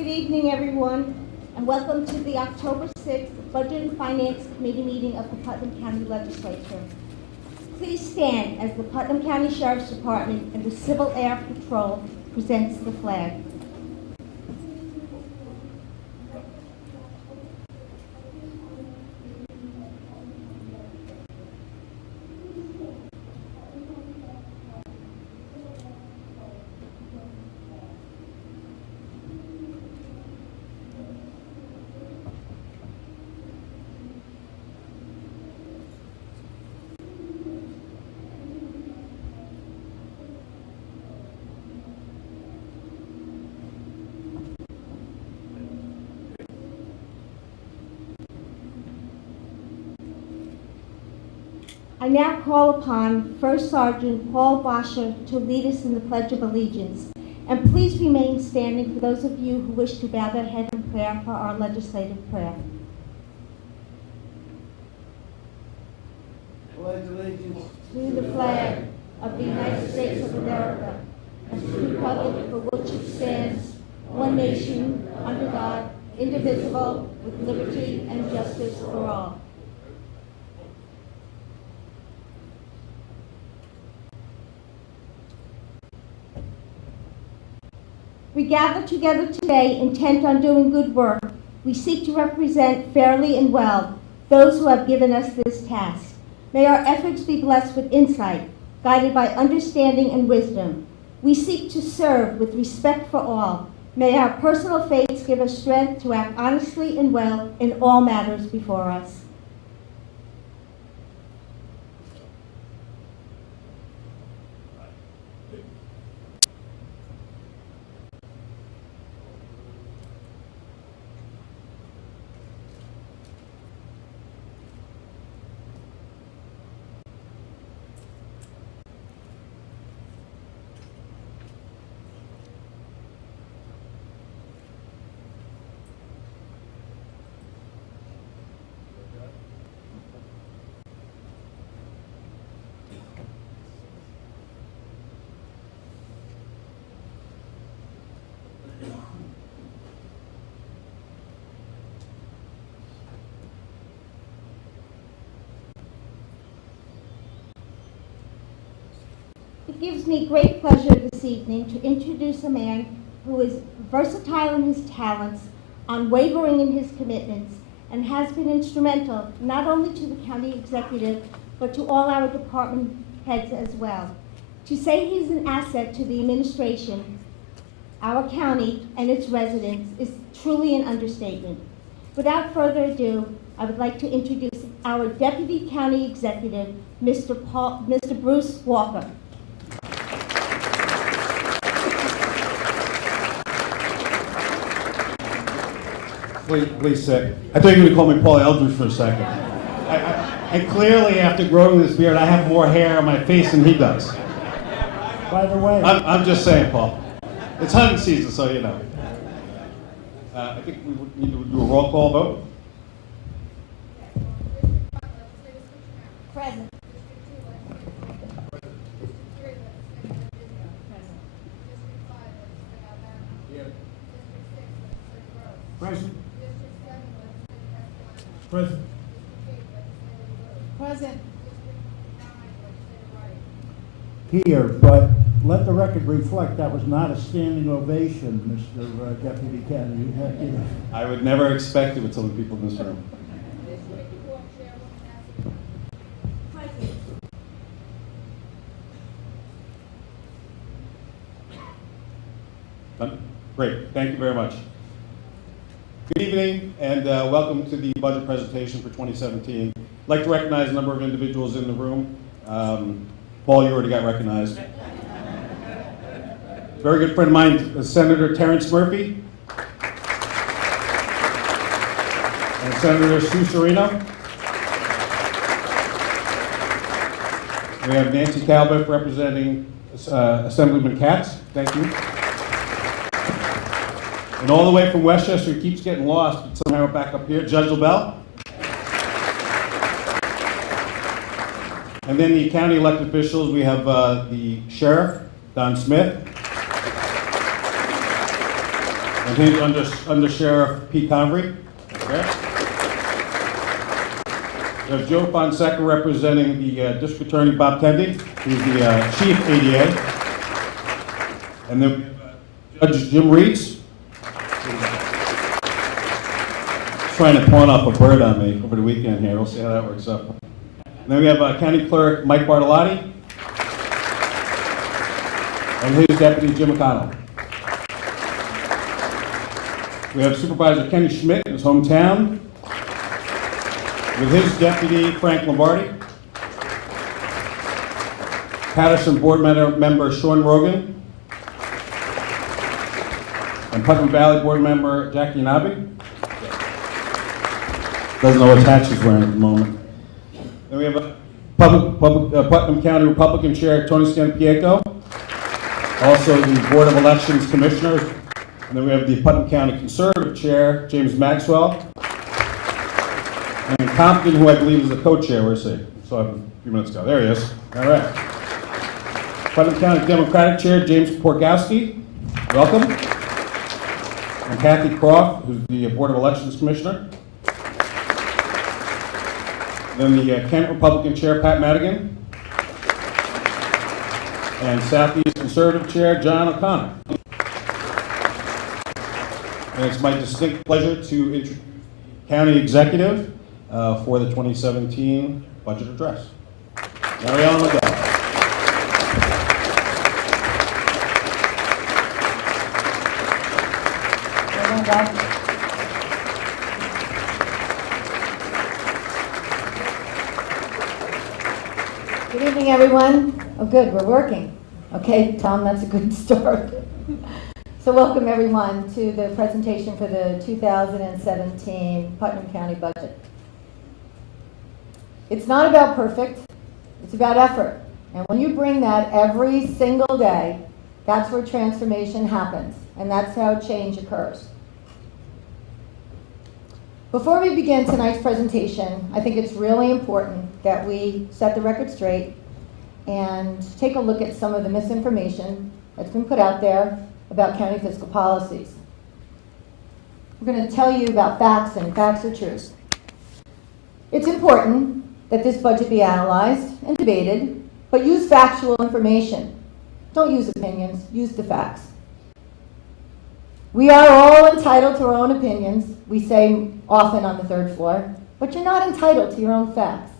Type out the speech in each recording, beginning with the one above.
Good evening, everyone, and welcome to the October 6th Budget and Finance Committee meeting of the Putnam County Legislature. Please stand as the Putnam County Sheriff's Department and the Civil Air Patrol presents the flag. I now call upon First Sergeant Paul Bosher to lead us in the Pledge of Allegiance. And please remain standing for those of you who wish to bow their head in prayer for our legislative prayer. Pledge allegiance To the flag of the United States of America, and to the republic for which it stands, one nation, under God, indivisible, with liberty and justice for all. We gather together today intent on doing good work. We seek to represent fairly and well those who have given us this task. May our efforts be blessed with insight, guided by understanding and wisdom. We seek to serve with respect for all. May our personal faiths give us strength to act honestly and well in all matters before us. It gives me great pleasure this evening to introduce a man who is versatile in his talents, unwavering in his commitments, and has been instrumental not only to the county executive, but to all our department heads as well. To say he's an asset to the administration, our county, and its residents is truly an understatement. Without further ado, I would like to introduce our Deputy County Executive, Mr. Bruce Walker. Please sit. I thought you were going to call me Paul Eldridge for a second. I clearly, after growing this beard, I have more hair on my face than he does. By the way, I'm just saying, Paul. It's hunting season, so you know. I think we need to do a roll call vote. Present. present. Present. Present. Here, but let the record reflect that was not a standing ovation, Mr. Deputy County. You had to. I would never expect it with some of the people in this room. Done? Great, thank you very much. Good evening and welcome to the budget presentation for 2017. I'd like to recognize a number of individuals in the room. Paul, you already got recognized. Very good friend of mine, Senator Terrence Murphy. And Senator Sue Serino. We have Nancy Talbot representing Assemblyman Katz. Thank you. And all the way from Westchester, he keeps getting lost, but somehow we're back up here, Judge LaBelle. And then the county elected officials, we have the sheriff, Don Smith. And he's Under Sheriff Pete Convery. Okay. We have Joe Fonseca representing the District Attorney Bob Kendi, who's the Chief ADA. And then we have Judge Jim Reeds. Trying to pawn off a bird on me over the weekend here. We'll see how that works out. And then we have County Clerk Mike Bartolotti and his deputy Jim McConnell. We have Supervisor Kenny Schmidt in his hometown with his deputy Frank Lombardi. Patterson Board member Sean Rogan. And Putnam Valley Board member Jackie Nabi. Doesn't know what hat she's wearing at the moment. Then we have a Putnam County Republican Chair Tony Scanpietro, also the Board of Elections Commissioner. And then we have the Putnam County Conservative Chair James Maxwell, and Compton, who I believe is the co-chair. Where's he? Saw him a few minutes ago. There he is. All right. Putnam County Democratic Chair James Porgowski, welcome. And Kathy Croft, who's the Board of Elections Commissioner. Then the Kent Republican Chair, Pat Madigan. And Southeast Conservative Chair, John O'Connor. And it's my distinct pleasure to introduce County Executive for the 2017 Budget Address. Mary Ellen McDowell. Good evening, everyone. Oh, good, we're working. Okay, Tom, that's a good start. So welcome, everyone, to the presentation for the 2017 Putnam County budget. It's not about perfect, it's about effort. And when you bring that every single day, that's where transformation happens, and that's how change occurs. Before we begin tonight's presentation, I think it's really important that we set the record straight and take a look at some of the misinformation that's been put out there about county fiscal policies. We're going to tell you about facts, and facts are truth. It's important that this budget be analyzed and debated, but use factual information. Don't use opinions, use the facts. We are all entitled to our own opinions, we say often on the third floor, but you're not entitled to your own facts.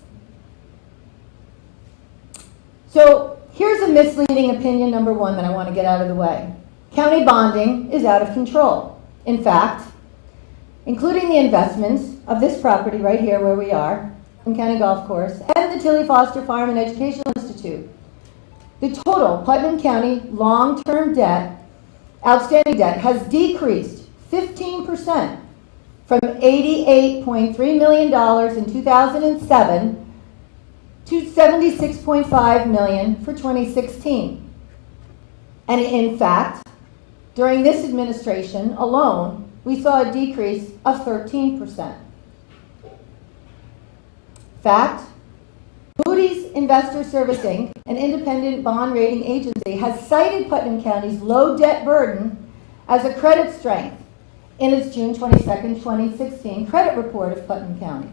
So here's a misleading opinion number one that I want to get out of the way. County bonding is out of control. In fact, including the investments of this property right here where we are, from County Golf Course, and the Tilly Foster Farm and Educational Institute, the total Putnam County long-term debt, outstanding debt, has decreased 15% from $88.3 million in 2007 to $76.5 million for 2016. And in fact, during this administration alone, we saw a decrease of 13%. Fact, Moody's Investor Servicing, an independent bond rating agency, has cited Putnam County's low debt burden as a credit strength in its June 22, 2016 credit report of Putnam County.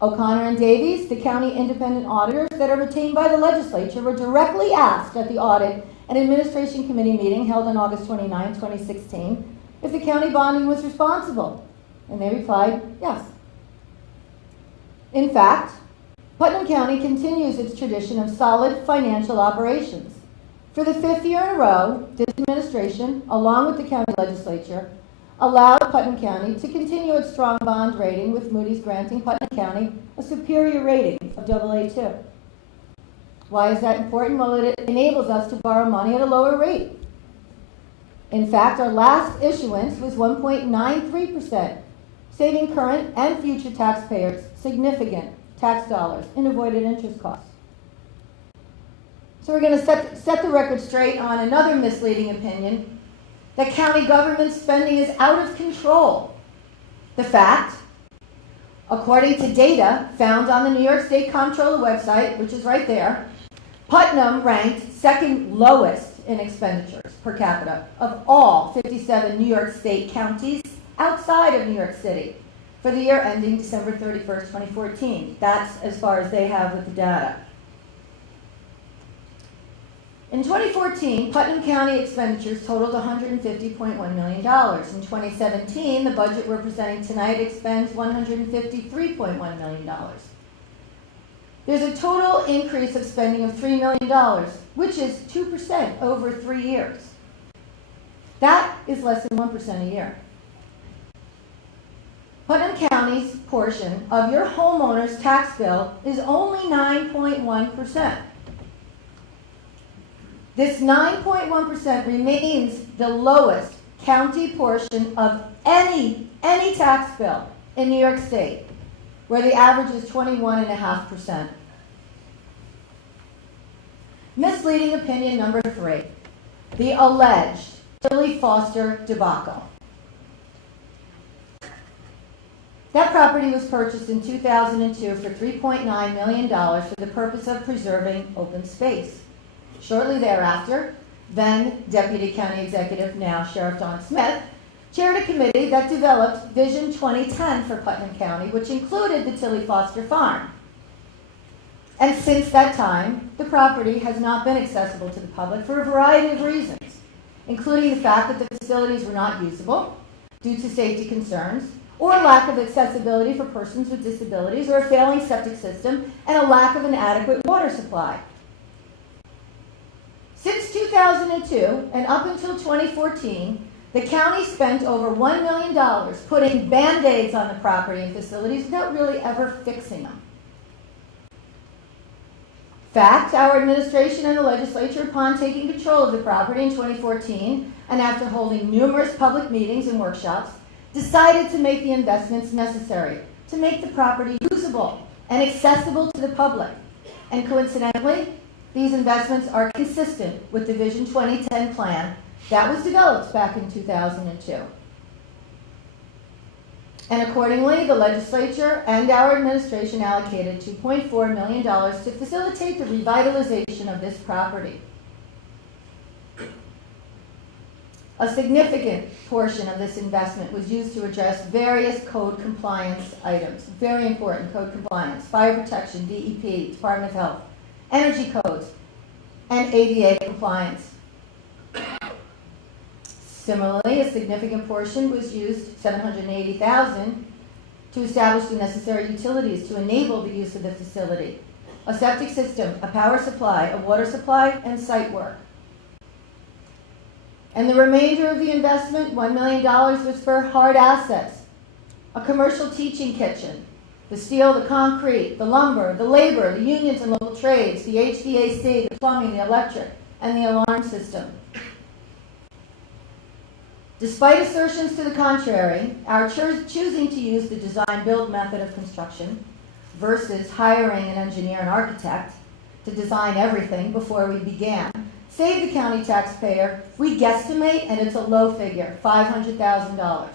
O'Connor and Davies, the county independent auditors that are retained by the legislature, were directly asked at the Audit and Administration Committee meeting held on August 29, 2016, if the county bonding was responsible, and they replied, yes. In fact, Putnam County continues its tradition of solid financial operations. For the 5th year in a row, this administration, along with the county legislature, allowed Putnam County to continue its strong bond rating, with Moody's granting Putnam County a superior rating of AA2. Why is that important? Well, it enables us to borrow money at a lower rate. In fact, our last issuance was 1.93%, saving current and future taxpayers significant tax dollars in avoided interest costs. So we're going to set the record straight on another misleading opinion, that county government spending is out of control. The fact, according to data found on the New York State Comptroller website, which is right there, Putnam ranked second lowest in expenditures per capita of all 57 New York State counties outside of New York City for the year ending December 31st, 2014. That's as far as they have with the data. In 2014, Putnam County expenditures totaled $150.1 million. In 2017, the budget we're presenting tonight expends $153.1 million. There's a total increase of spending of $3 million, which is 2% over 3 years. That is less than 1% a year. Putnam County's portion of your homeowner's tax bill is only 9.1%. This 9.1% remains the lowest county portion of any tax bill in New York State, where the average is 21.5%. Misleading opinion number 3, the alleged Tilly Foster debacle. That property was purchased in 2002 for $3.9 million for the purpose of preserving open space. Shortly thereafter, then Deputy County Executive, now Sheriff Don Smith, chaired a committee that developed Vision 2010 for Putnam County, which included the Tilly Foster Farm. And since that time, the property has not been accessible to the public for a variety of reasons, including the fact that the facilities were not usable due to safety concerns, or lack of accessibility for persons with disabilities, or a failing septic system, and a lack of an adequate water supply. Since 2002 and up until 2014, the county spent over $1 million putting Band-Aids on the property and facilities without really ever fixing them. Fact, our administration and the legislature, upon taking control of the property in 2014, and after holding numerous public meetings and workshops, decided to make the investments necessary to make the property usable and accessible to the public. And coincidentally, these investments are consistent with the Vision 2010 plan that was developed back in 2002. And accordingly, the legislature and our administration allocated $2.4 million to facilitate the revitalization of this property. A significant portion of this investment was used to address various code compliance items, very important code compliance, fire protection, DEP, Department of Health, energy codes, and ADA compliance. Similarly, a significant portion was used, $780,000, to establish the necessary utilities to enable the use of the facility, a septic system, a power supply, a water supply, and site work. And the remainder of the investment, $1 million, was for hard assets, a commercial teaching kitchen, the steel, the concrete, the lumber, the labor, the unions and local trades, the HVAC, the plumbing, the electric, and the alarm system. Despite assertions to the contrary, our choosing to use the design-build method of construction versus hiring an engineer and architect to design everything before we began saved the county taxpayer, we guesstimate, and it's a low figure, $500,000.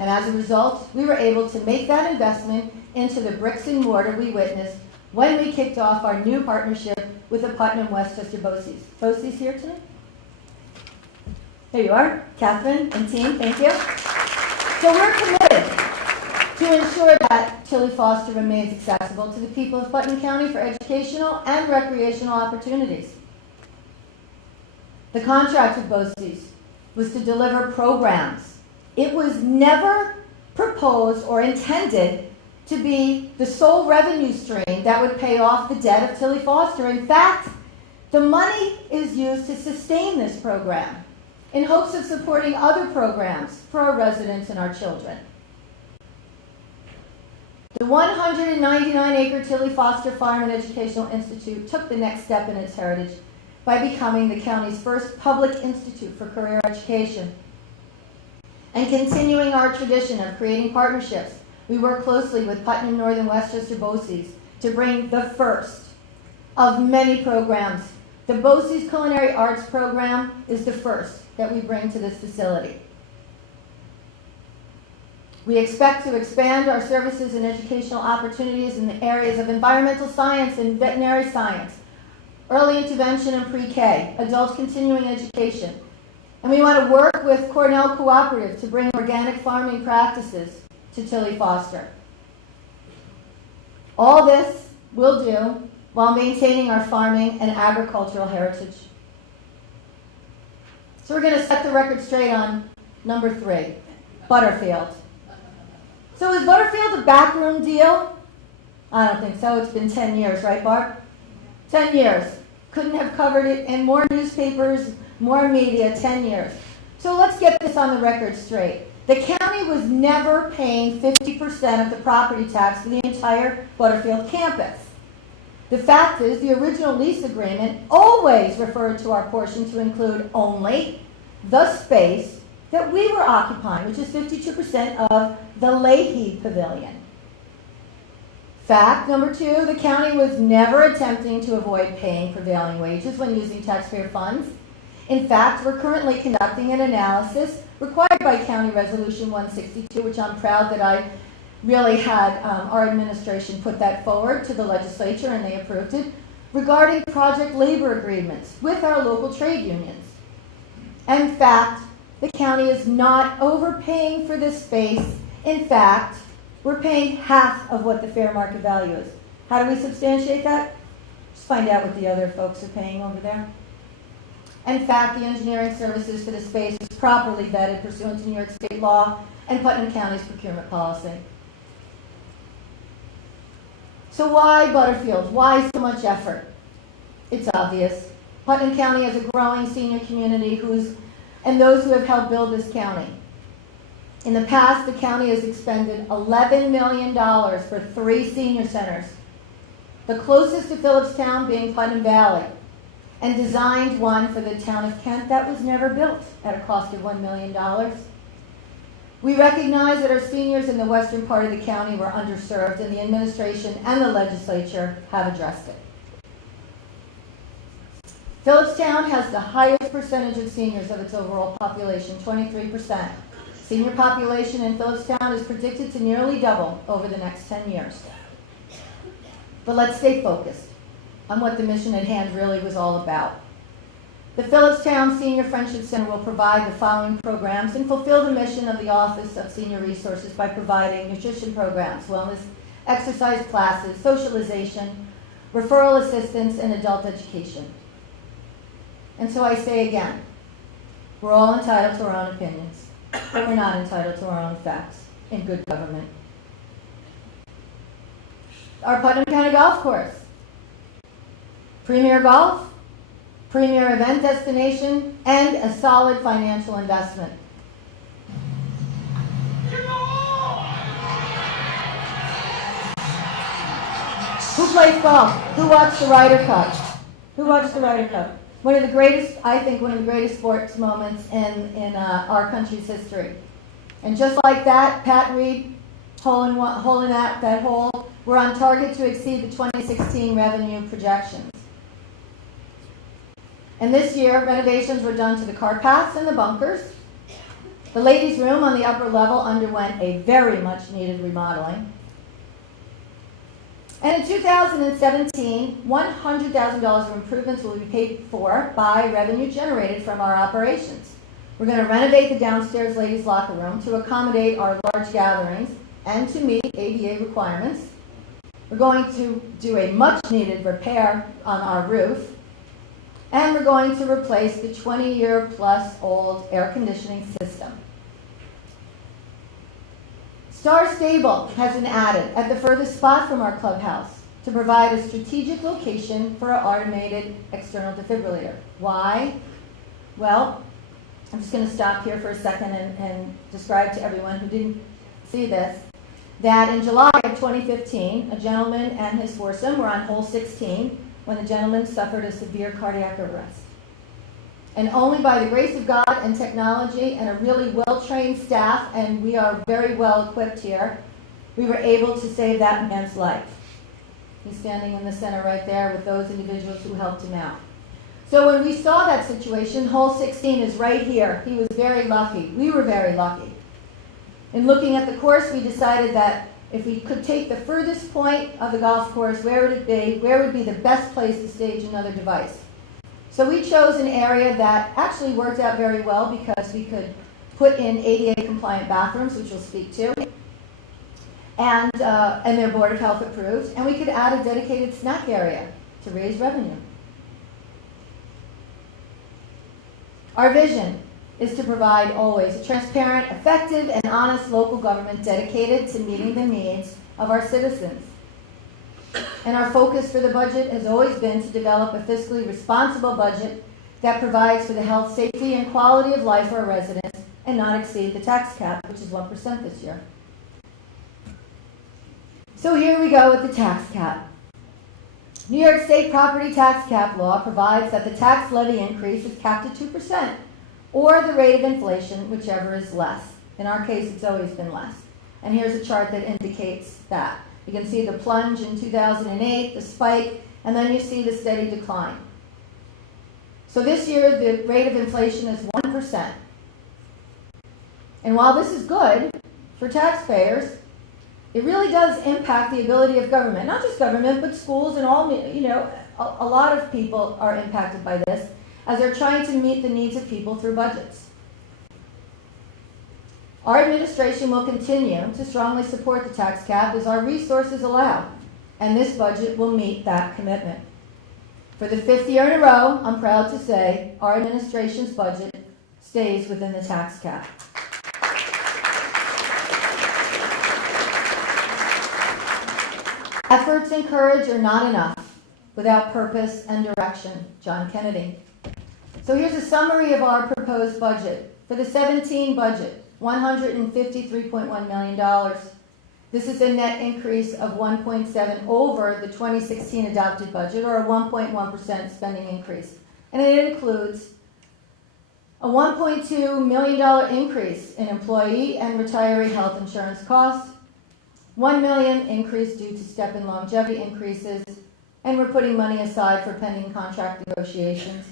And as a result, we were able to make that investment into the bricks and mortar we witnessed when we kicked off our new partnership with the Putnam Westchester BOCES. BOCES here tonight? There you are, Catherine and team, thank you. So we're committed to ensure that Tilly Foster remains accessible to the people of Putnam County for educational and recreational opportunities. The contract with BOCES was to deliver programs. It was never proposed or intended to be the sole revenue stream that would pay off the debt of Tilly Foster. In fact, the money is used to sustain this program in hopes of supporting other programs for our residents and our children. The 199-acre Tilly Foster Farm and Educational Institute took the next step in its heritage by becoming the county's first public institute for career education. And continuing our tradition of creating partnerships, we work closely with Putnam Northern Westchester BOCES to bring the first of many programs. The BOCES Culinary Arts Program is the first that we bring to this facility. We expect to expand our services and educational opportunities in the areas of environmental science and veterinary science, early intervention and pre-K, adult continuing education. And we want to work with Cornell Cooperative to bring organic farming practices to Tilly Foster. All this we'll do while maintaining our farming and agricultural heritage. So we're going to set the record straight on number 3, Butterfield. So is Butterfield a backroom deal? I don't think so. It's been 10 years, right, Barb? 10 years. Couldn't have covered it in more newspapers, more media, 10 years. So let's get this on the record straight. The county was never paying 50% of the property tax for the entire Butterfield campus. The fact is, the original lease agreement always referred to our portion to include only the space that we were occupying, which is 52% of the Leahy Pavilion. Fact number 2, the county was never attempting to avoid paying prevailing wages when using taxpayer funds. In fact, we're currently conducting an analysis required by County Resolution 162, which I'm proud that I really had our administration put that forward to the legislature and they approved it, regarding project labor agreements with our local trade unions. In fact, the county is not overpaying for this space. In fact, we're paying half of what the fair market value is. How do we substantiate that? Just find out what the other folks are paying over there. In fact, the engineering services for the space was properly vetted pursuant to New York State law and Putnam County's procurement policy. So why Butterfield? Why so much effort? It's obvious. Putnam County has a growing senior community and those who have helped build this county. In the past, the county has expended $11 million for 3 senior centers, the closest to Phillipstown being Putnam Valley, and designed one for the town of Kent that was never built at a cost of $1 million. We recognize that our seniors in the western part of the county were underserved, and the administration and the legislature have addressed it. Phillipstown has the highest percentage of seniors of its overall population, 23%. Senior population in Phillipstown is predicted to nearly double over the next 10 years. But let's stay focused on what the mission at hand really was all about. The Phillipstown Senior Friendship Center will provide the following programs and fulfill the mission of the Office of Senior Resources by providing nutrition programs, wellness, exercise classes, socialization, referral assistance, and adult education. And so I say again, we're all entitled to our own opinions, but we're not entitled to our own facts in good government. Our Putnam County Golf Course. Premier golf, premier event destination, and a solid financial investment. Who plays golf? Who watched the Ryder Cup? Who watched the Ryder Cup? One of the greatest sports moments in our country's history. And just like that, Pat Reed, hole in that hole, we're on target to exceed the 2016 revenue projections. And this year, renovations were done to the car paths and the bunkers. The ladies' room on the upper level underwent a very much needed remodeling. And in 2017, $100,000 of improvements will be paid for by revenue generated from our operations. We're going to renovate the downstairs ladies' locker room to accommodate our large gatherings and to meet ADA requirements. We're going to do a much-needed repair on our roof. And we're going to replace the 20-year-plus old air conditioning system. Star Stable has been added at the furthest spot from our clubhouse to provide a strategic location for our automated external defibrillator. Why? Well, I'm just going to stop here for a second and describe to everyone who didn't see this that in July of 2015, a gentleman and his foursome were on hole 16 when the gentleman suffered a severe cardiac arrest. And only by the grace of God and technology and a really well-trained staff, and we are very well equipped here, we were able to save that man's life. He's standing in the center right there with those individuals who helped him out. So when we saw that situation, hole 16 is right here. He was very lucky. We were very lucky. In looking at the course, we decided that if we could take the furthest point of the golf course, where would it be? Where would be the best place to stage another device? So we chose an area that actually worked out very well because we could put in ADA compliant bathrooms, which we'll speak to, and they're Board of Health approved, and we could add a dedicated snack area to raise revenue. Our vision is to provide always a transparent, effective, and honest local government dedicated to meeting the needs of our citizens. And our focus for the budget has always been to develop a fiscally responsible budget that provides for the health, safety, and quality of life for our residents and not exceed the tax cap, which is 1% this year. So here we go with the tax cap. New York State property tax cap law provides that the tax levy increase is capped at 2%, or the rate of inflation, whichever is less. In our case, it's always been less. And here's a chart that indicates that. You can see the plunge in 2008, the spike, and then you see the steady decline. So this year, the rate of inflation is 1%. And while this is good for taxpayers, it really does impact the ability of government, not just government, but schools and all, a lot of people are impacted by this as they're trying to meet the needs of people through budgets. Our administration will continue to strongly support the tax cap as our resources allow, and this budget will meet that commitment. For the 5th year in a row, I'm proud to say, our administration's budget stays within the tax cap. Efforts and courage are not enough without purpose and direction. John Kennedy. So here's a summary of our proposed budget. For the 17 budget, $153.1 million. This is a net increase of 1.7 over the 2016 adopted budget, or a 1.1% spending increase. And it includes a $1.2 million increase in employee and retiree health insurance costs, $1 million increase due to step and longevity increases, and we're putting money aside for pending contract negotiations.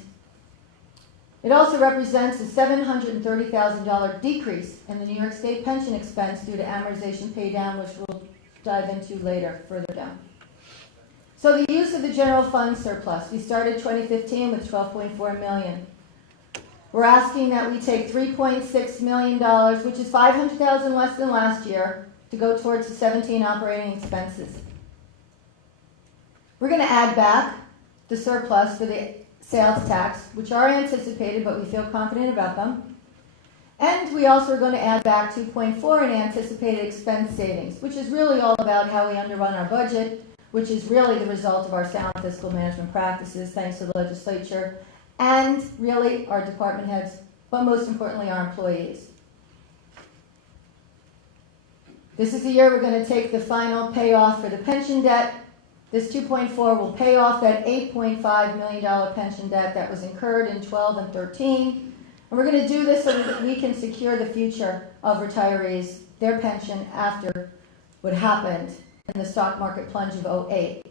It also represents a $730,000 decrease in the New York State pension expense due to amortization pay down, which we'll dive into later, further down. So the use of the general fund surplus. We started 2015 with $12.4 million. We're asking that we take $3.6 million, which is $500,000 less than last year, to go towards the 17 operating expenses. We're going to add back the surplus for the sales tax, which are anticipated, but we feel confident about them. And we also are going to add back 2.4 in anticipated expense savings, which is really all about how we underrun our budget, which is really the result of our sound fiscal management practices, thanks to the legislature, and really our department heads, but most importantly our employees. This is the year we're going to take the final payoff for the pension debt. This 2.4 will pay off that $8.5 million pension debt that was incurred in 12 and 13. And we're going to do this so that we can secure the future of retirees, their pension after what happened in the stock market plunge of 2008.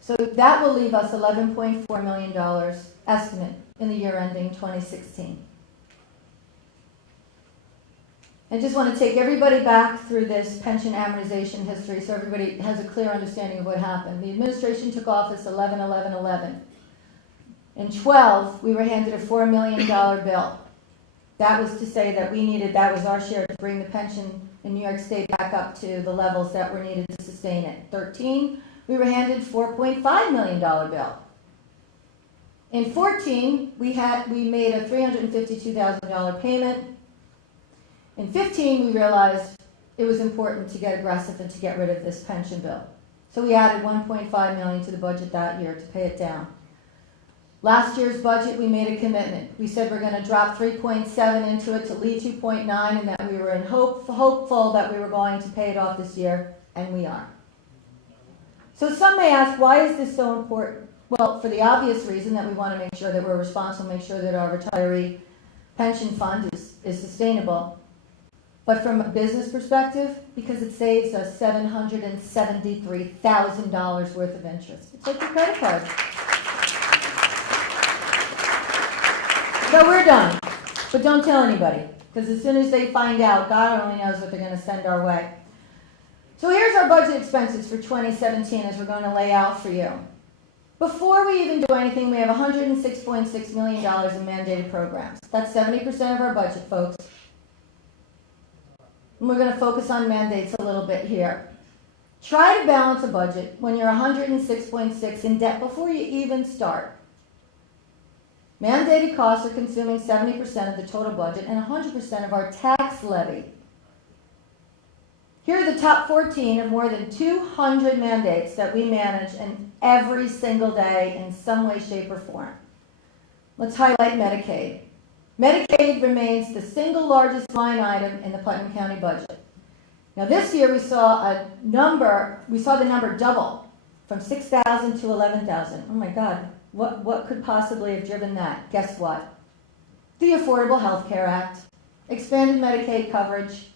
So that will leave us $11.4 million estimate in the year ending 2016. I just want to take everybody back through this pension amortization history so everybody has a clear understanding of what happened. The administration took office 11/11/11. In 12, we were handed a $4 million bill. That was to say that that was our share to bring the pension in New York State back up to the levels that were needed to sustain it. 13, we were handed $4.5 million bill. In 14, we made a $352,000 payment. In 15, we realized it was important to get aggressive and to get rid of this pension bill. So we added $1.5 million to the budget that year to pay it down. Last year's budget, we made a commitment. We said we're going to drop 3.7 into it to leave 2.9, and that we were hopeful that we were going to pay it off this year, and we are. So some may ask, why is this so important? Well, for the obvious reason that we want to make sure that we're responsible, make sure that our retiree pension fund is sustainable. But from a business perspective, because it saves us $773,000 worth of interest. It's like your credit card. So we're done, but don't tell anybody. because as soon as they find out, God only knows what they're going to send our way. So here's our budget expenses for 2017 as we're going to lay out for you. Before we even do anything, we have $106.6 million in mandated programs. That's 70% of our budget, folks. And we're going to focus on mandates a little bit here. Try to balance a budget when you're 106.6 in debt before you even start. Mandated costs are consuming 70% of the total budget and 100% of our tax levy. Here are the top 14 of more than 200 mandates that we manage in every single day in some way, shape, or form. Let's highlight Medicaid. Medicaid remains the single largest line item in the Putnam County budget. Now this year we saw the number double from 6,000 to 11,000. Oh my God, what could possibly have driven that? Guess what? The Affordable Health Care Act, expanded Medicaid coverage.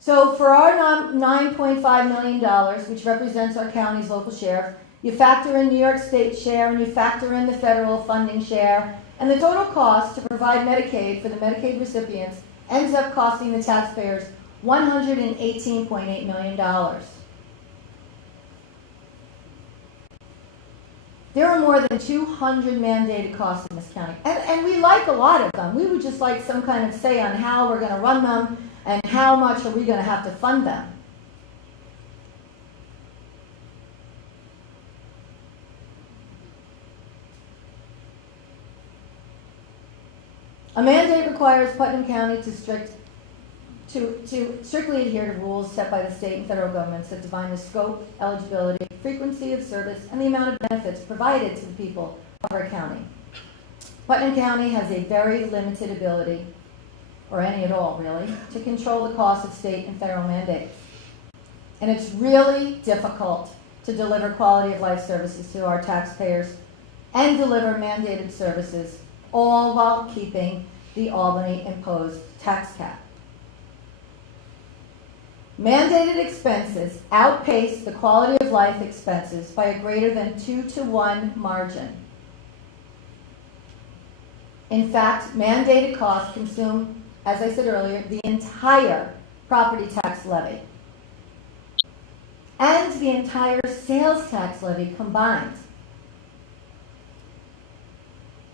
So for our $9.5 million, which represents our county's local share, you factor in New York State share and you factor in the federal funding share, and the total cost to provide Medicaid for the Medicaid recipients ends up costing the taxpayers $118.8 million. There are more than 200 mandated costs in this county, and we like a lot of them. We would just like some kind of say on how we're going to run them and how much are we going to have to fund them. A mandate requires Putnam County to strictly adhere to rules set by the state and federal governments that define the scope, eligibility, frequency of service, and the amount of benefits provided to the people of our county. Putnam County has a very limited ability, or any at all really, to control the cost of state and federal mandates. And it's really difficult to deliver quality of life services to our taxpayers and deliver mandated services, all while keeping the Albany imposed tax cap. Mandated expenses outpace the quality of life expenses by a greater than 2-to-1 margin. In fact, mandated costs consume, as I said earlier, the entire property tax levy and the entire sales tax levy combined.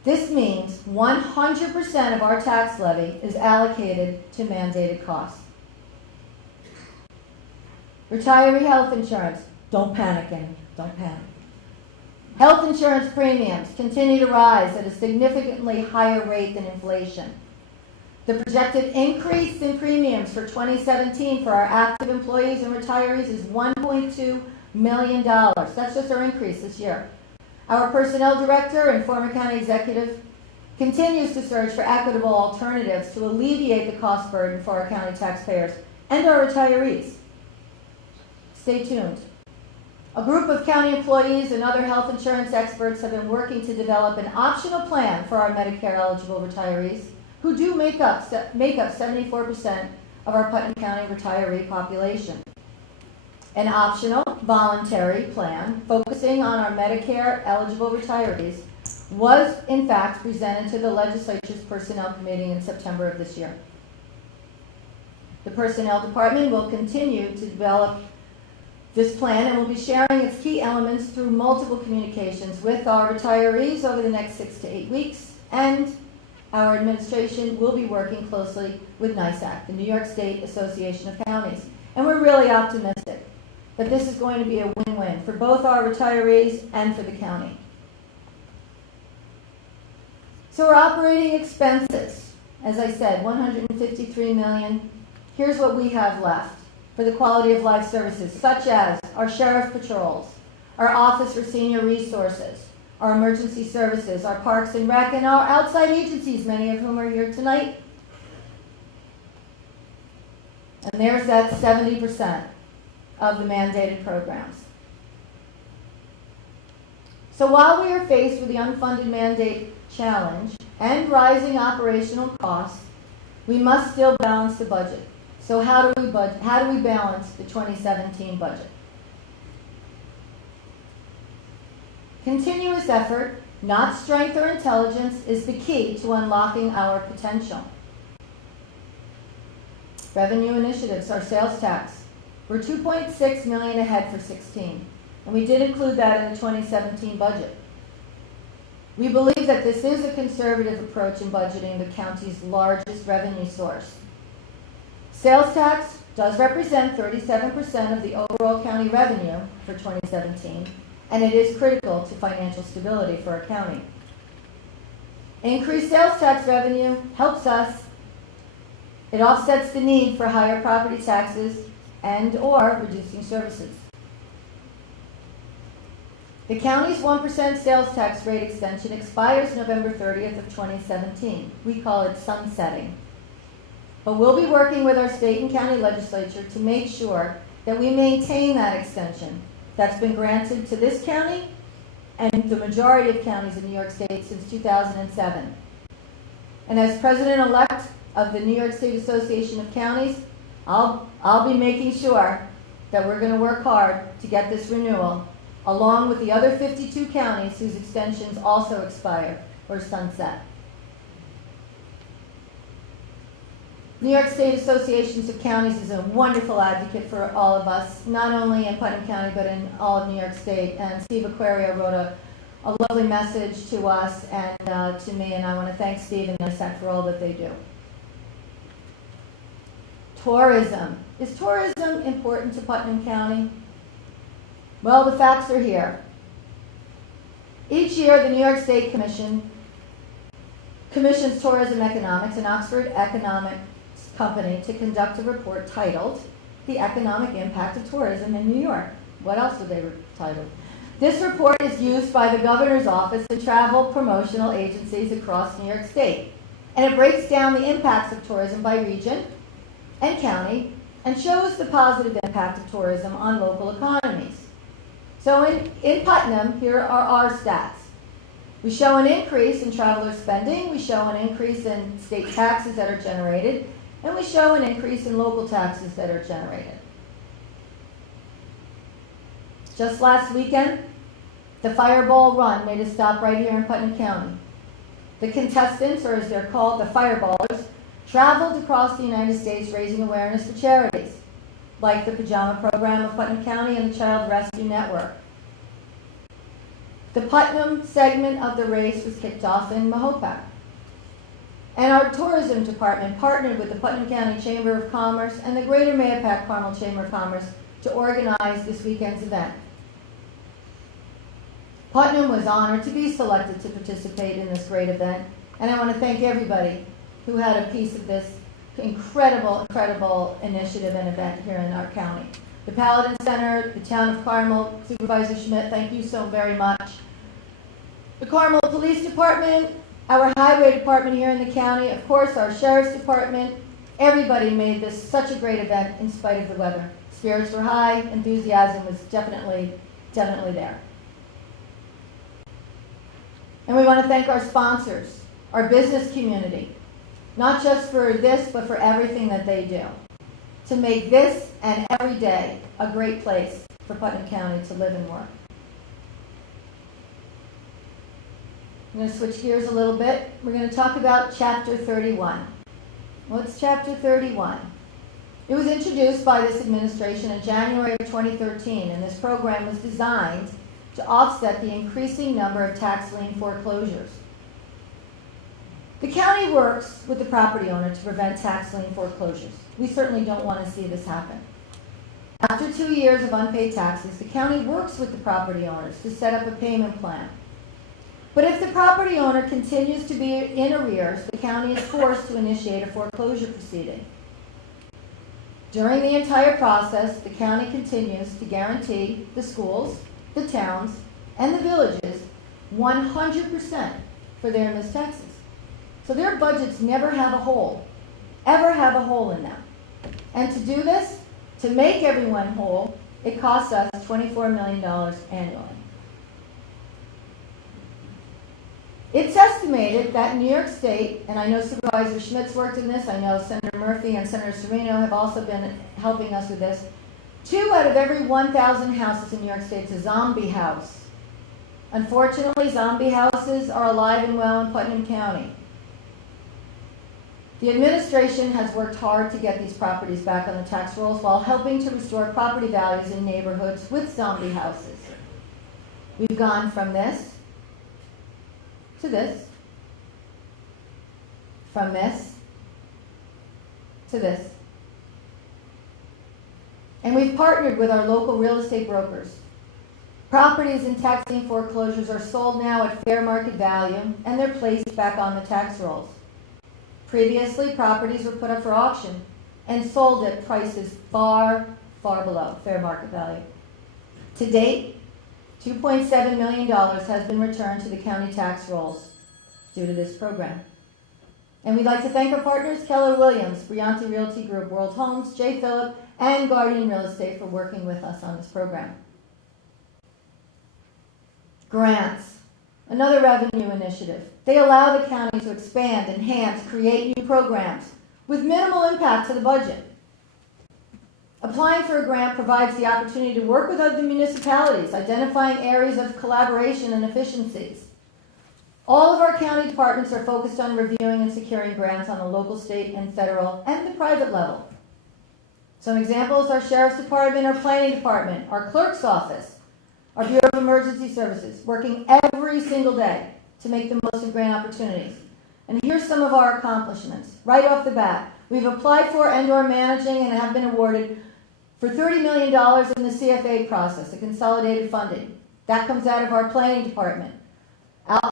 This means 100% of our tax levy is allocated to mandated costs. Retiree health insurance, don't panic, Amy, don't panic. Health insurance premiums continue to rise at a significantly higher rate than inflation. The projected increase in premiums for 2017 for our active employees and retirees is $1.2 million. That's just our increase this year. Our personnel director and former county executive continues to search for equitable alternatives to alleviate the cost burden for our county taxpayers and our retirees. Stay tuned. A group of county employees and other health insurance experts have been working to develop an optional plan for our Medicare-eligible retirees who do make up 74% of our Putnam County retiree population. An optional, voluntary plan focusing on our Medicare-eligible retirees was, in fact, presented to the legislature's Personnel Committee in September of this year. The Personnel Department will continue to develop this plan and will be sharing its key elements through multiple communications with our retirees over the next 6 to 8 weeks, and our administration will be working closely with NYSAC, the New York State Association of Counties. And we're really optimistic that this is going to be a win-win for both our retirees and for the county. So our operating expenses, as I said, $153 million. Here's what we have left for the quality of life services, such as our sheriff patrols, our office for senior resources, our emergency services, our parks and rec, and our outside agencies, many of whom are here tonight. And there's that 70% of the mandated programs. So while we are faced with the unfunded mandate challenge and rising operational costs, we must still balance the budget. So how do we balance the 2017 budget? Continuous effort, not strength or intelligence, is the key to unlocking our potential. revenue initiatives, our sales tax. We're 2.6 million ahead for 16, and we did include that in the 2017 budget. We believe that this is a conservative approach in budgeting the county's largest revenue source. Sales tax does represent 37% of the overall county revenue for 2017, and it is critical to financial stability for our county. Increased sales tax revenue helps us. It offsets the need for higher property taxes and/or reducing services. The county's 1% sales tax rate extension expires November 30th of 2017. We call it sunsetting. But we'll be working with our state and county legislature to make sure that we maintain that extension that's been granted to this county and the majority of counties in New York State since 2007. And as president-elect of the New York State Association of Counties, I'll be making sure that we're going to work hard to get this renewal, along with the other 52 counties whose extensions also expire or sunset. New York State Associations of Counties is a wonderful advocate for all of us, not only in Putnam County, but in all of New York State. And Steve Aquario wrote a lovely message to us and to me, and I want to thank Steve and NISAC for all that they do. Tourism. Is tourism important to Putnam County? Well, the facts are here. Each year, the New York State Commission commissions Tourism Economics, an Oxford economics company, to conduct a report titled The Economic Impact of Tourism in New York. What else would they title? This report is used by the governor's office and travel promotional agencies across New York State. And it breaks down the impacts of tourism by region and county and shows the positive impact of tourism on local economies. So in Putnam, here are our stats. We show an increase in traveler spending, we show an increase in state taxes that are generated, and we show an increase in local taxes that are generated. Just last weekend, the Fireball Run made a stop right here in Putnam County. The contestants, or as they're called, the Fireballers, traveled across the United States raising awareness for charities, like the Pajama Program of Putnam County and the Child Rescue Network. The Putnam segment of the race was kicked off in Mahopac. And our tourism department partnered with the Putnam County Chamber of Commerce and the Greater Mahopac Carmel Chamber of Commerce to organize this weekend's event. Putnam was honored to be selected to participate in this great event, and I want to thank everybody who had a piece of this incredible initiative and event here in our county. The Paladin Center, the Town of Carmel, Supervisor Schmidt, thank you so very much. The Carmel Police Department, our Highway Department here in the county, of course our Sheriff's Department, everybody made this such a great event in spite of the weather. Spirits were high, enthusiasm was definitely there. And we want to thank our sponsors, our business community, not just for this, but for everything that they do to make this and every day a great place for Putnam County to live and work. I'm going to switch gears a little bit. We're going to talk about Chapter 31. What's Chapter 31? It was introduced by this administration in January of 2013, and this program was designed to offset the increasing number of tax lien foreclosures. The county works with the property owner to prevent tax lien foreclosures. We certainly don't want to see this happen. After 2 years of unpaid taxes, the county works with the property owners to set up a payment plan. But if the property owner continues to be in arrears, the county is forced to initiate a foreclosure proceeding. During the entire process, the county continues to guarantee the schools, the towns, and the villages 100% for their missed taxes. So their budgets never have a hole, ever have a hole in them. And to do this, to make everyone whole, it costs us $24 million annually. It's estimated that New York State, and I know Supervisor Schmidt's worked in this, I know Senator Murphy and Senator Serino have also been helping us with this, 2 out of every 1,000 houses in New York State is a zombie house. Unfortunately, zombie houses are alive and well in Putnam County. The administration has worked hard to get these properties back on the tax rolls while helping to restore property values in neighborhoods with zombie houses. We've gone from this to this, from this to this. And we've partnered with our local real estate brokers. Properties in tax lien foreclosures are sold now at fair market value, and they're placed back on the tax rolls. Previously, properties were put up for auction and sold at prices far, far below fair market value. To date, $2.7 million has been returned to the county tax rolls due to this program. And we'd like to thank our partners, Keller Williams, Brianti Realty Group, World Homes, J. Phillip, and Guardian Real Estate for working with us on this program. Grants, another revenue initiative. They allow the county to expand, enhance, create new programs with minimal impact to the budget. Applying for a grant provides the opportunity to work with other municipalities, identifying areas of collaboration and efficiencies. All of our county departments are focused on reviewing and securing grants on the local, state, and federal, and the private level. Some examples: our Sheriff's Department, our Planning Department, our Clerk's Office, our Bureau of Emergency Services, working every single day to make the most of grant opportunities. And here's some of our accomplishments. Right off the bat, we've applied for and/or managing and have been awarded for $30 million in the CFA process, the consolidated funding. That comes out of our Planning Department.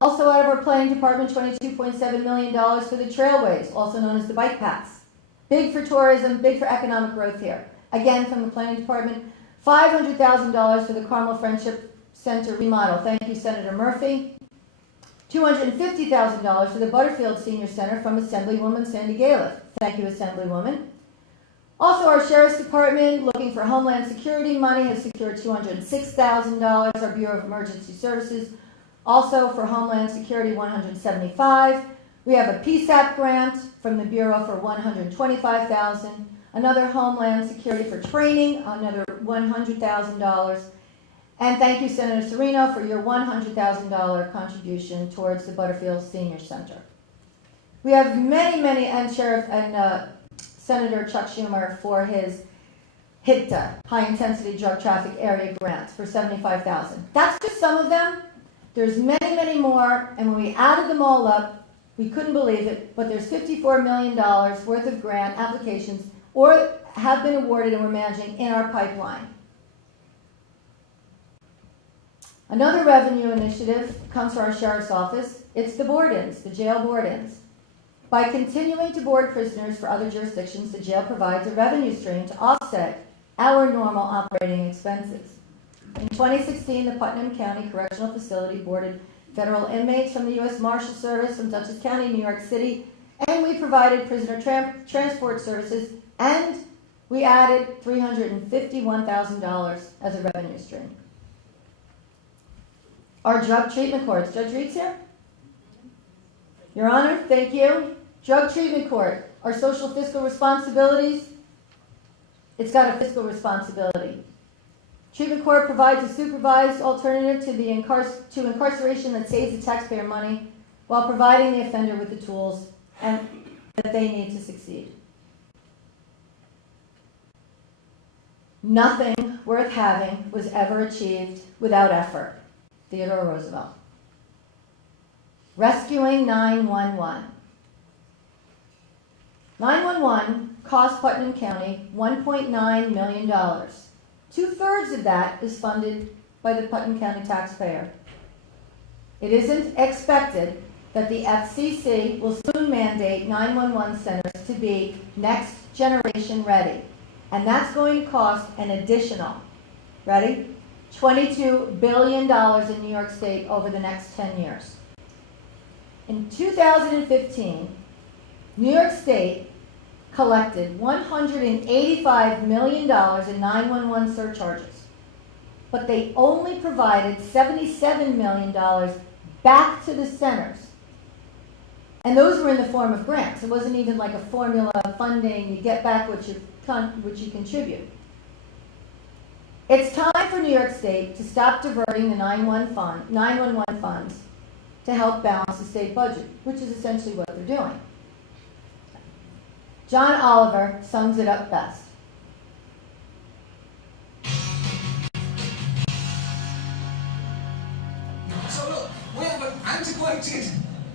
Also out of our Planning Department, $22.7 million for the trailways, also known as the bike paths. Big for tourism, big for economic growth here. Again, from the Planning Department, $500,000 for the Carmel Friendship Center remodel. Thank you, Senator Murphy. $250,000 for the Butterfield Senior Center from Assemblywoman Sandy Galiff. Thank you, Assemblywoman. Also, our Sheriff's Department, looking for Homeland Security money, has secured $206,000. Our Bureau of Emergency Services, also for Homeland Security, $175,000. We have a PSAP grant from the Bureau for $125,000. Another Homeland Security for training, another $100,000. And thank you, Senator Serino, for your $100,000 contribution towards the Butterfield Senior Center. We have many, and Sheriff and Senator Chuck Schumer for his HITTA, High Intensity Drug Traffic Area Grants, for $75,000. That's just some of them. There's many more, and when we added them all up, we couldn't believe it, but there's $54 million worth of grant applications or have been awarded and we're managing in our pipeline. Another revenue initiative comes from our Sheriff's Office. It's the board-ins, the jail board-ins. By continuing to board prisoners for other jurisdictions, the jail provides a revenue stream to offset our normal operating expenses. In 2016, the Putnam County Correctional Facility boarded federal inmates from the U.S. Marshal Service from Dutchess County, New York City, and we provided prisoner transport services, and we added $351,000 as a revenue stream. Our drug treatment courts. Judge Reed's here? Your Honor, thank you. Drug treatment court. Our social fiscal responsibilities. It's got a fiscal responsibility. Treatment court provides a supervised alternative to incarceration that saves the taxpayer money while providing the offender with the tools and that they need to succeed. Nothing worth having was ever achieved without effort. Theodore Roosevelt. Rescuing 911. 911 cost Putnam County $1.9 million. 2/3 of that is funded by the Putnam County taxpayer. It isn't expected that the FCC will soon mandate 911 centers to be next generation ready. And that's going to cost an additional, ready? $22 billion in New York State over the next 10 years. In 2015, New York State collected $185 million in 911 surcharges, but they only provided $77 million back to the centers. And those were in the form of grants. It wasn't even like a formula of funding, you get back what you contribute. It's time for New York State to stop diverting the 911 funds to help balance the state budget, which is essentially what they're doing. John Oliver sums it up best. So look, we have an antiquated,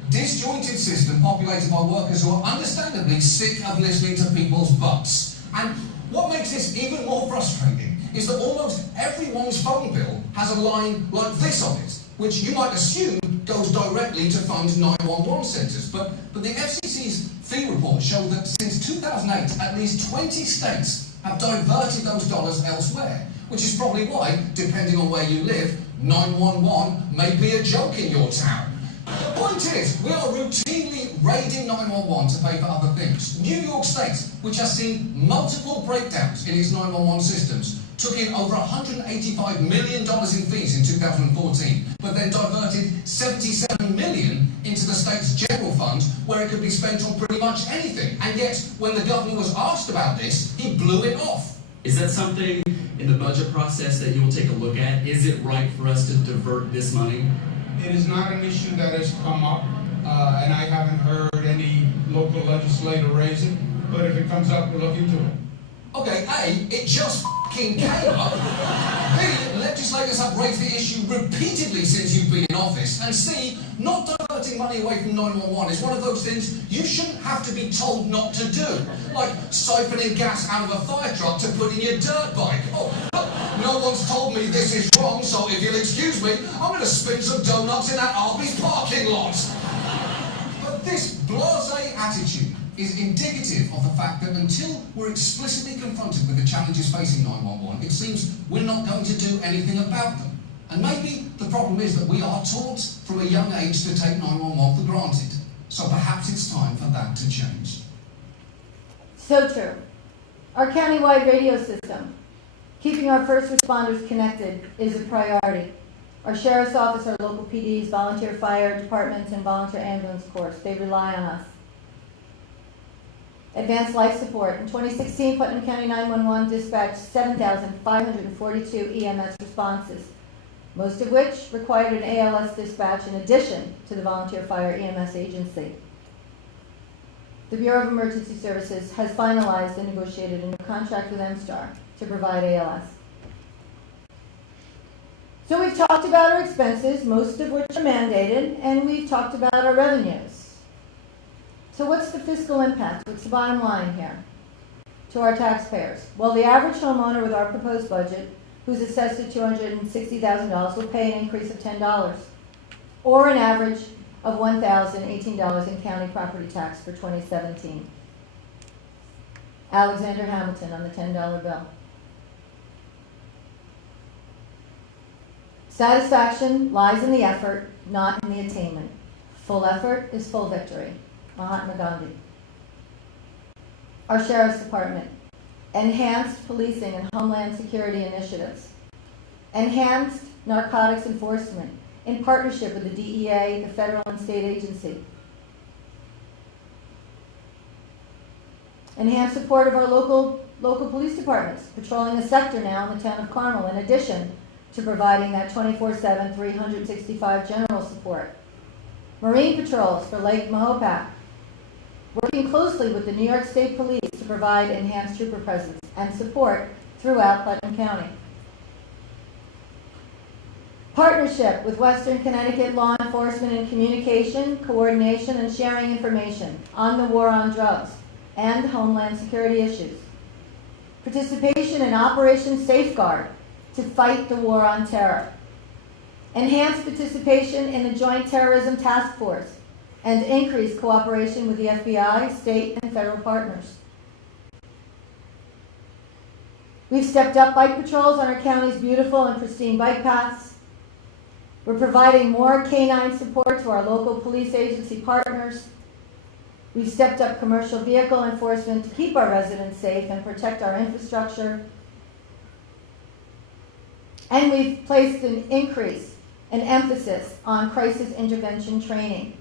disjointed system populated by workers who are understandably sick of listening to people's butts. And what makes this even more frustrating is that almost everyone's phone bill has a line like this on it, which you might assume goes directly to fund 911 centres. But the FCC's fee report showed that since 2008, at least 20 states have diverted those dollars elsewhere, which is probably why, depending on where you live, 911 may be a joke in your town. The point is, we are routinely raiding 911 to pay for other things. New York State, which has seen multiple breakdowns in its 911 systems, took in over $185 million in fees in 2014, but then diverted $77 million into the state's general fund, where it could be spent on pretty much anything. And yet, when the governor was asked about this, he blew it off. Is that something in the budget process that you will take a look at? Is it right for us to divert this money? It is not an issue that has come up, and I haven't heard any local legislator raise it, but if it comes up, we'll look into it. Okay, A, it just f***ing came up. B, legislators have raised the issue repeatedly since you've been in office. And C, not diverting money away from 911 is one of those things you shouldn't have to be told not to do. Like siphoning gas out of a fire truck to put in your dirt bike. Oh, no one's told me this is wrong, so if you'll excuse me, I'm going to spin some donuts in that Arby's parking lot. But this blasé attitude is indicative of the fact that until we're explicitly confronted with the challenges facing 911, it seems we're not going to do anything about them. And maybe the problem is that we are taught from a young age to take 911 for granted. So perhaps it's time for that to change. So true. Our countywide radio system, keeping our first responders connected, is a priority. Our sheriff's office, our local PDs, volunteer fire departments, and volunteer ambulance corps, they rely on us. Advanced life support. In 2016, Putnam County 911 dispatched 7,542 EMS responses, most of which required an ALS dispatch in addition to the volunteer fire EMS agency. The Bureau of Emergency Services has finalized and negotiated a new contract with MSTAR to provide ALS. So we've talked about our expenses, most of which are mandated, and we've talked about our revenues. So what's the fiscal impact? What's the bottom line here to our taxpayers? Well, the average homeowner with our proposed budget, who's assessed at $260,000, will pay an increase of $10, or an average of $1,018 in county property tax for 2017. Alexander Hamilton on the $10 bill. Satisfaction lies in the effort, not in the attainment. Full effort is full victory. Mahatma Gandhi. Our Sheriff's Department. Enhanced policing and homeland security initiatives. Enhanced narcotics enforcement in partnership with the DEA, the federal and state agency. Enhanced support of our local police departments, patrolling the sector now in the town of Carmel, in addition to providing that 24/7, 365 general support. Marine patrols for Lake Mahopac, working closely with the New York State Police to provide enhanced trooper presence and support throughout Putnam County. Partnership with Western Connecticut law enforcement in communication, coordination, and sharing information on the war on drugs and homeland security issues. Participation in Operation Safeguard to fight the war on terror. Enhanced participation in the Joint Terrorism Task Force and increased cooperation with the FBI, state, and federal partners. We've stepped up bike patrols on our county's beautiful and pristine bike paths. We're providing more canine support to our local police agency partners. We've stepped up commercial vehicle enforcement to keep our residents safe and protect our infrastructure. And we've placed an increase and emphasis on crisis intervention training.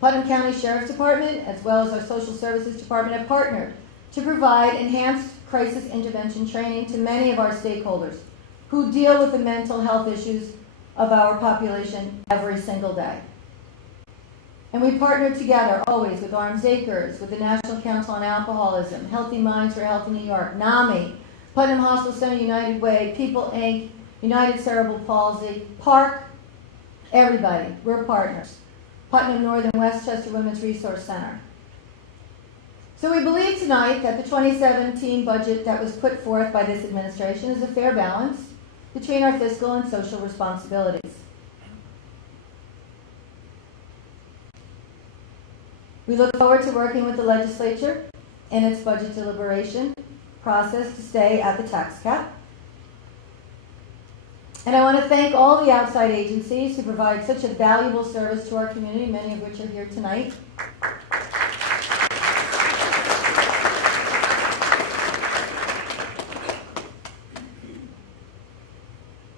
Putnam County Sheriff's Department, as well as our Social Services Department, have partnered to provide enhanced crisis intervention training to many of our stakeholders who deal with the mental health issues of our population every single day. And we partner together always with Arms Acres, with the National Council on Alcoholism, Healthy Minds for Healthy New York, NAMI, Putnam Hospital Center United Way, People Inc., United Cerebral Palsy, Park, everybody. We're partners. Putnam North and Westchester Women's Resource Center. So we believe tonight that the 2017 budget that was put forth by this administration is a fair balance between our fiscal and social responsibilities. We look forward to working with the legislature in its budget deliberation process to stay at the tax cap. And I want to thank all the outside agencies who provide such a valuable service to our community, many of which are here tonight.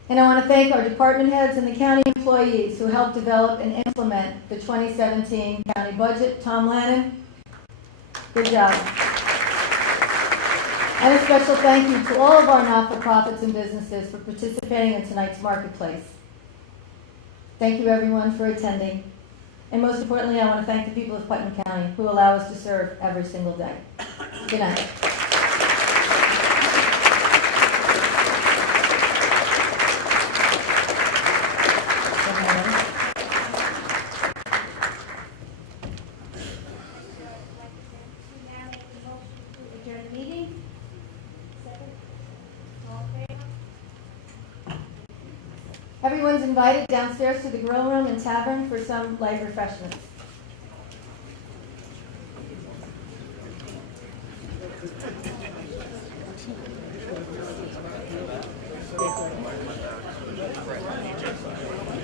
And I want to thank our department heads and the county employees who helped develop and implement the 2017 county budget. Tom Lannon, good job. And a special thank you to all of our not-for-profits and businesses for participating in tonight's marketplace. Thank you everyone for attending. And most importantly, I want to thank the people of Putnam County who allow us to serve every single day. Good night. Adjourn the meeting. Second. All in favor? Everyone's invited downstairs to the grill room and tavern for some light refreshments.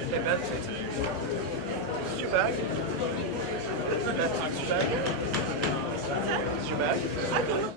Hey, Beth, is your bag? Beth, is your bag? Is your bag?